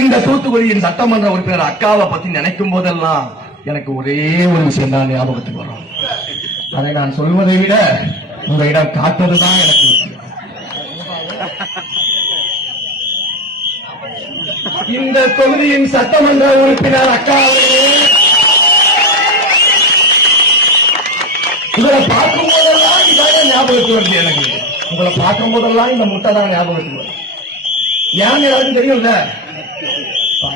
இந்த தூத்துக்குடியின் சட்டமன்ற உறுப்பினர் அக்காவை பத்தி நினைக்கும் போதெல்லாம் எனக்கு ஒரே ஒரு விஷயம் தான் ஞாபகத்துக்கு வரும். அதை நான் சொல்வதை விட உங்களிடம் காட்டுவதுதான் எனக்கு இந்த தொகுதியின் சட்டமன்ற உறுப்பினர் அக்காவை உங்களை பார்க்கும் போதெல்லாம் இதாக ஞாபகத்துக்கு வருது. எனக்கு உங்களை பார்க்கும் போதெல்லாம் இந்த முட்டை தான் ஞாபகத்துக்கு வரும். ஏன் எல்லாருக்கும் தெரியும்ல,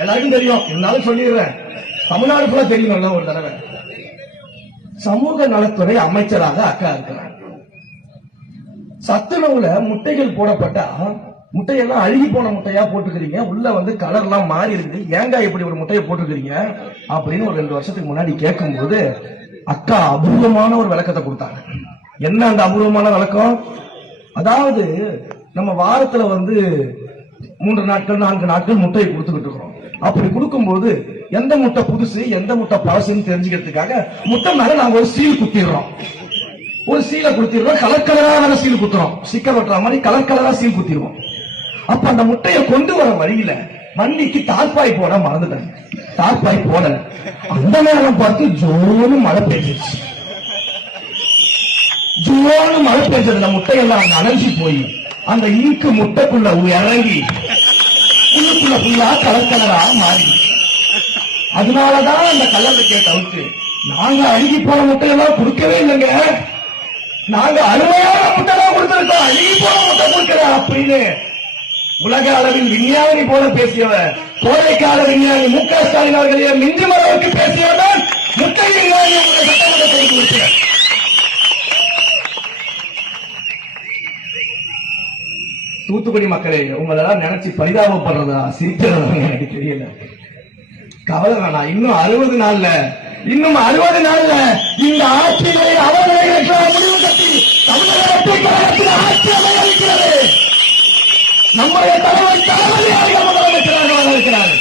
எல்லாருக்கும் தெரியும், இருந்தாலும் சொல்லிடுறேன். தமிழ்நாடு ஃபுல்லா தெரியும்ல. ஒரு தடவை சமூக நலத்துறை அமைச்சராக அக்கா இருக்கிறார். சத்துணவுல முட்டைகள் போடப்பட்டா முட்டையெல்லாம் அழுகி போன முட்டையா போட்டுக்கிறீங்க, உள்ள கலர்லாம் மாறி இருக்கு, ஏங்க இப்படி ஒரு முட்டையை போட்டுக்கிறீங்க அப்படின்னு ஒரு 2 வருஷத்துக்கு முன்னாடி கேட்கும் போது அக்கா அபூர்வமான ஒரு விளக்கத்தை கொடுத்தாங்க. என்ன அந்த அபூர்வமான விளக்கம்? அதாவது நம்ம வாரத்துல 3 நாட்கள் 4 நாட்கள் முட்டையை கொடுத்துக்கிட்டு இருக்கிறோம். அப்படி கொடுக்கும்போது எந்த முட்டை புதுசு எந்த முட்டை பழசுன்னு தெரிஞ்சுக்கிறதுக்காக முட்டை மேல நாங்க ஒரு சீல் குத்திடுறோம். ஒரு சீலை குத்திடுறோம், கலர் கலரான சீல் குத்துறோம். ஸ்டிக்கர் ஒட்டுற மாதிரி கலர் கலரா சீல் குத்திடுவோம். அப்ப அந்த முட்டையை கொண்டு வர வழியில வண்டிக்கு தார்பாய் போட மறந்துட்டாங்க. தார்பாய் போட அந்த நேரம் பார்த்து ஜோனு மழை பெய்ஞ்சிருச்சு. ஜோனு மழை பெய்ஞ்சதுல முட்டையெல்லாம் அணைஞ்சி போய் அந்த இங்கு முட்டைக்குள்ள இறங்கி உள்ளுக்குள்ள ஃபுல்லா கலர் கலரா மாறி, அதனாலதான் அந்த கலர் கேட்டவுக்கு நாங்க அழுகி போன முட்டையெல்லாம் கொடுக்கவே இல்லைங்க, நாங்க அருமையான முட்டை தான் கொடுத்திருக்கோம், அழுகி போன முட்டை கொடுக்கிற அப்படின்னு உலக அளவில் விஞ்ஞானி போல பேசியவர், கோடைக்கால விஞ்ஞானி மு.க. ஸ்டாலின் அவர்களே மிஞ்சும் அளவுக்கு பேசியவர் முட்டை விஞ்ஞானி சட்டமன்ற தொகுதி உறுப்பினர். தூத்துக்குடி மக்களே, உங்களெல்லாம் நினைச்சு பரிதாபப்படுறதா சிரிக்கிறதா எனக்கு தெரியல. கவலை வேணாம். இன்னும் 60 நாள்ல இந்த ஆட்சியை அவர்களை முடிவு கட்டி தமிழகத்தில் ஆட்சி அமைக்கிறது. நம்முடைய தலைவர் தளபதியாக முதலமைச்சராக இருக்கிறார்.